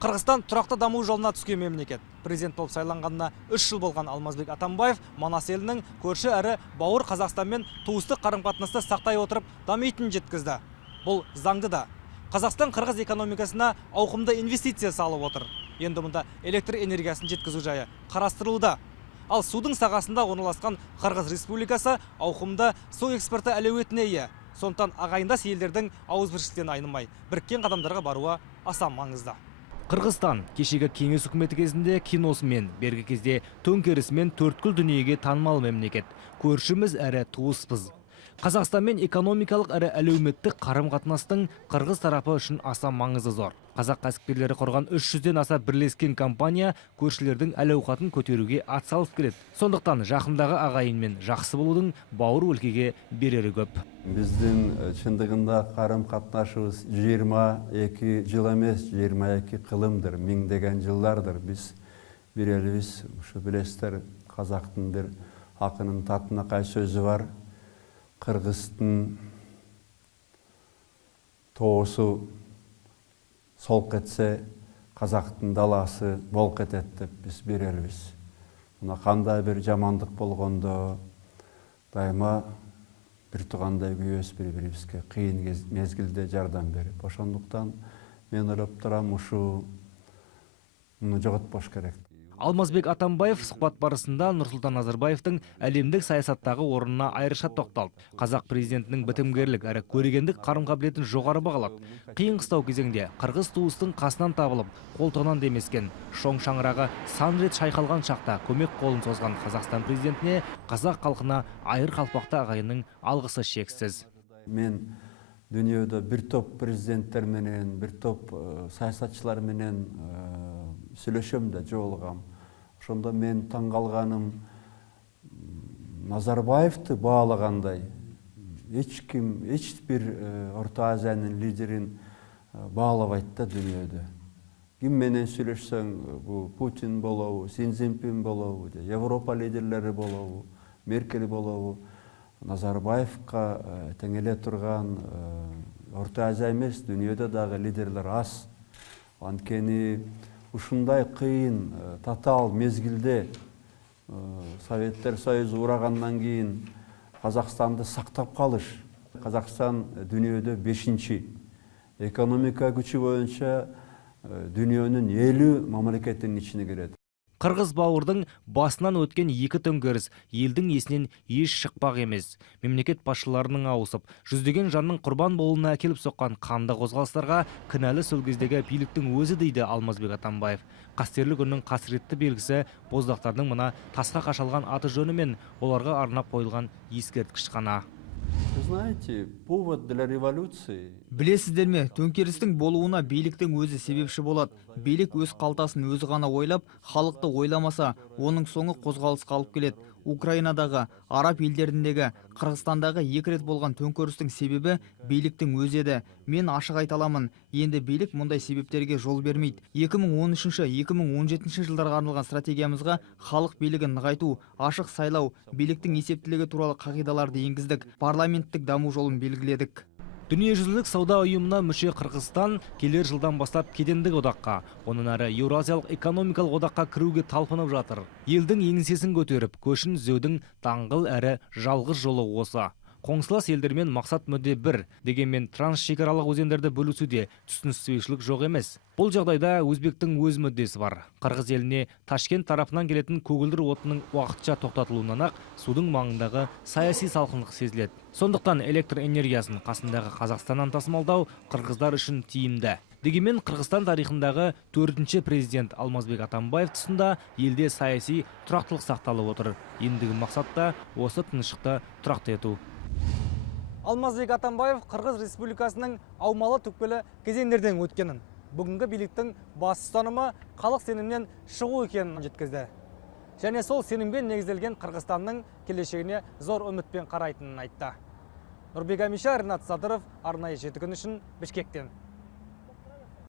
Қырғызстан тұрақты даму жолына түскен мемлекет. Президент болып сайланғанына 3 жыл болған Алмазбек Атамбаев Манас елінің көрші әрі бауыр Қазақстанмен туыстық қарым-қатынасты сақтай отырып дамитынын жеткізді. Бұл заңды да. Қазақстан қырғыз экономикасына ауқымды инвестиция салып отыр. Енді мұнда электр энергиясын жеткізу жайы қарастырылуда. Ал судың сағасында орналасқан Қырғыз Республикасы ауқымды су экспорты әлеуетіне ие. Сондықтан ағайындас елдердің ауызбіршіліктен айнымай біріккен қадамдарға баруы аса маңызды. Қырғызстан кешегі кеңес үкіметі кезінде киносымен, бергі кезде төңкерісімен төрткүл дүниеге танымал мемлекет. Көршіміз әрі туыспыз. Қазақстанмен экономикалық әрі әлеуметтік қарым-қатынастың қырғыз тарапы үшін аса маңызы зор. Қазақ кәсіпкерлері құрған 300-ден аса бірлескен компания көршілердің әл-ауқатын көтеруге атсалып келеді. Сондықтан жақындағы ағайынмен жақсы болудың бауыр өлкеге берері көп. Біздің шындығында қарым-қатынашыбыз 22 жыл емес, 22 қылымдыр, миңдеген жыллардыр. Біз бір елбіз, білесіздер, қазақтың бір ақынның татынақай сөзі бар. Қырғыздың тоғысы солқ етсе, қазақтың даласы болқ етеді деп біз бір елбіз. Мұна қандай бір жамандық болғанда, дайма бір туғандай күйес бір-бірімізге қиын мезгілде жардам беріп. Ошондуктан мен ойлап тұрам, мұны жоғалтпаш керек. Алмазбек Атамбаев сұхбат барысында Нұрсұлтан Назарбаевтың әлемдік саясаттағы орнына айрықша тоқталды. Қазақ президентінің бітімгерлік әрі көрегендік қарым-қабілетін жоғары бағалады. Қиын қыстау кезеңде қырғыз туыстың қасынан табылып, қолтығынан демескен, шоң шаңырағы сан рет шайқалған шақта көмек қолын созған Қазақстан президентіне қазақ халқына айыр қалпақты ағайынның алғысы шексіз. Мен дүниеде бір топ президенттер менен, бір топ саясатшылар менен сөйлешемде жолығам. Ошонда мен таңғалғаным Назарбаевты баалағандай, ешбір Орта Азияның лидерин баалабайт да дүниеде. Ким менен сөйлешсең, Путин болобу, Си Цзиньпин болобу, Европа лидерлери болобу, Меркель болобу, Назарбаевка теңеле турган Орта Азия эмес, дүниеде дагы лидерлер аз. Анткени ушундай кыйын, татаал мезгилде Советтер Союзу урагандан кийин Казакстанды сактап калыш. Казакстан дүниеде 5-чи. Экономика күчү боюнча дүниенин 50 мамлекеттин ичине кирет. Қырғыз бауырдың басынан өткен 2 төңкеріс елдің есінен еш шықпақ емес. Мемлекет басшыларының ауысып, жүздеген жанның құрбан болуына әкеліп соққан қанды қозғалыстарға кінәлі сол кездегі биліктің өзі дейді Алмазбек Атамбаев. Қастерлі күннің қасіретті белгісі боздақтардың мына тасқа қашалған аты жөні мен оларға арнап қойылған ескерткіш қана. Вы знаете, повод для революции. Білесіздер ме, төңкерістің болуына биліктің өзі себепші болады. Билік өз қалтасын өзі ғана ойлап, халықты ойламаса, оның соңы қозғалыс қалып келеді. Украинадағы, араб елдеріндегі, Қырғызстандағы 2 рет болған төңкерістің себебі биліктің өзі еді. Мен ашық айта аламын, енді билік мұндай себептерге жол бермейді. 2013-2017 жылдарға арналған стратегиямызға халық билігін нығайту, ашық сайлау, биліктің есептілігі туралы қағидаларды енгіздік, парламенттік даму жолын белгіледік. Дүниежүзілік сауда ұйымына мүше Қырғызстан келер жылдан бастап кедендік одаққа, оның әрі Еуразиялық экономикалық одаққа кіруге талпынып жатыр. Елдің еңсесін көтеріп, көшін түзеудің даңғыл әрі жалғыз жолы осы. Қоңсылас елдермен мақсат мүдде бір, дегенмен трансшекаралық өзендерді бөлісуде түсініспеушілік жоқ емес. Бұл жағдайда өзбектің өз мүддесі бар. Қырғыз еліне Ташкент тарапынан келетін көгілдір отынның уақытша тоқтатылуынан ақ судың маңындағы саяси салқындық сезіледі. Сондықтан электр энергиясын қасындағы Қазақстаннан тасымалдау қырғыздар үшін тиімді. Дегенмен Қырғызстан тарихындағы 4-ші президент Алмазбек Атамбаев тұсында елде саяси тұрақтылық сақталып отыр. Ендігі мақсатта осы тыныштықты тұрақты ету. Алмазбек Атамбаев Қырғыз Республикасының аумалы түкпелі кезеңдерден өткенін, бүгінгі биліктің бас ұстанымы халық сенімнен шығу екенін жеткізді. Және сол сенімге негізделген Қырғызстанның келешегіне зор үмітпен қарайтынын айтты. Нұрбек Амиша, Ринат Садыров, арнайы 7 күн үшін Бішкектен.